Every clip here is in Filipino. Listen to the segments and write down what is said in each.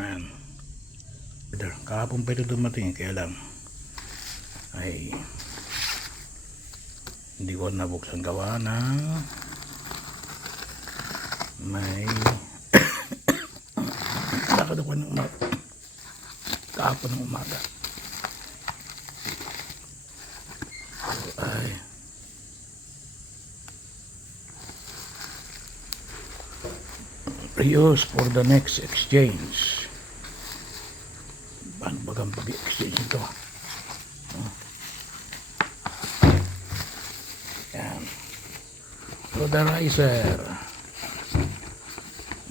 Ayan. Kahapon pa ito dumating, kaya lang ay hindi ko nabuksan gawa ng may lakad ako ng umaga, kahapon ng umaga. Ay reuse for the next exchange. Paano bagang pag-exchange ito? Yan. So the riser,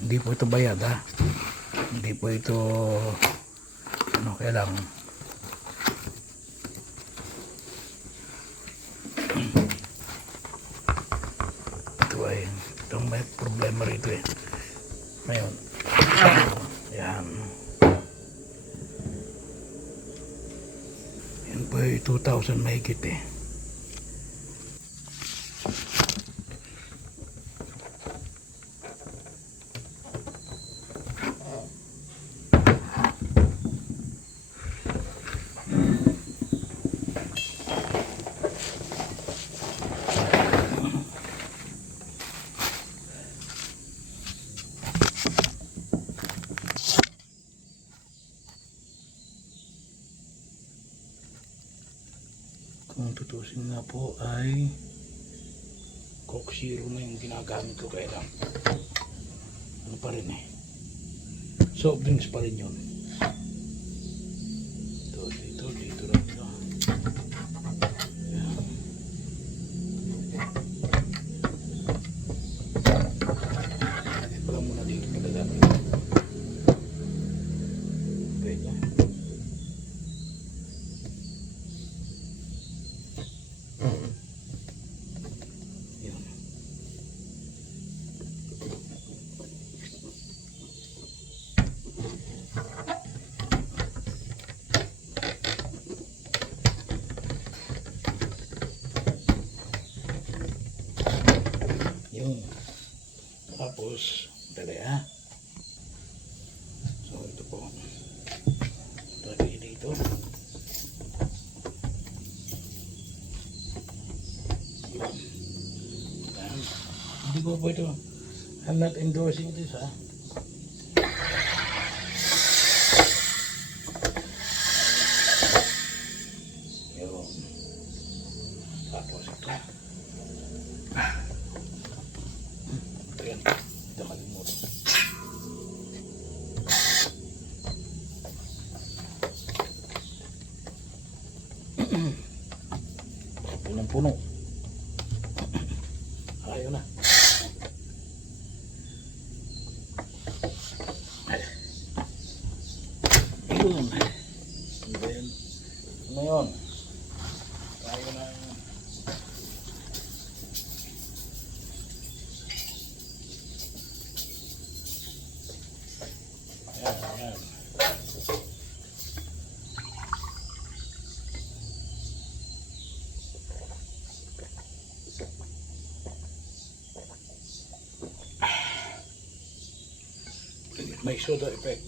hindi po ito bayad ha, hindi po ito ano, kaya lang ito ay itong may problema rito eh. Ngayon yan, yan po ay 2,000 mahigit eh. Kung tutusin nga po ay Coke Zero na yung ginagamit ko, kaya lang ano pa rin eh, soft drinks pa rin yun. Dito lang ito. Ayan. Lagyan pala muna dito pagkagamit. Ganyan. Yun. Yun. Tapos dali ha. So ito po, lagay dito. Yun. Hindi ko po ito, I'm not endorsing this ha. Yun. Tapos ito. Ayan, ito kalimutan. Punong-puno. Ayaw na. Ayun. Ano ba yun? Ano yun? Ayaw na. Ayan. May soda effect.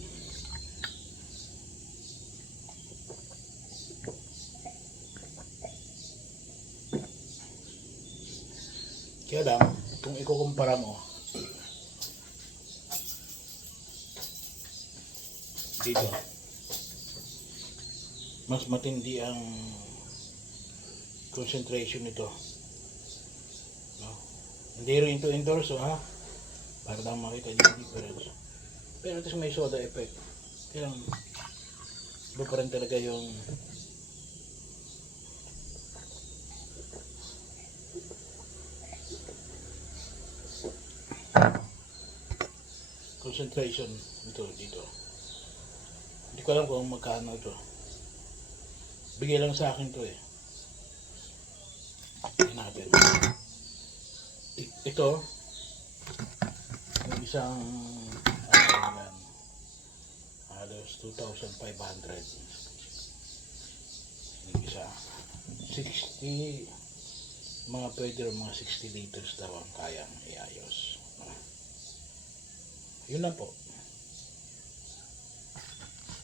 Kaya lang, kung ikukumpara mo dito, mas matindi ang concentration nito, no? Hindi rin ito endorse ha, para lang makita yung difference, pero ito may soda effect. Kaya iba pa rin talaga yung concentration ito dito. Hindi ko alam kung magkano ito. Bigay lang sa akin to eh. Tingnan natin. Ito yung isang ano yan, halos 2,500. Yung isa 60, mga pwede rin mga 60 liters daw ang kayang iayos. Yun lang po.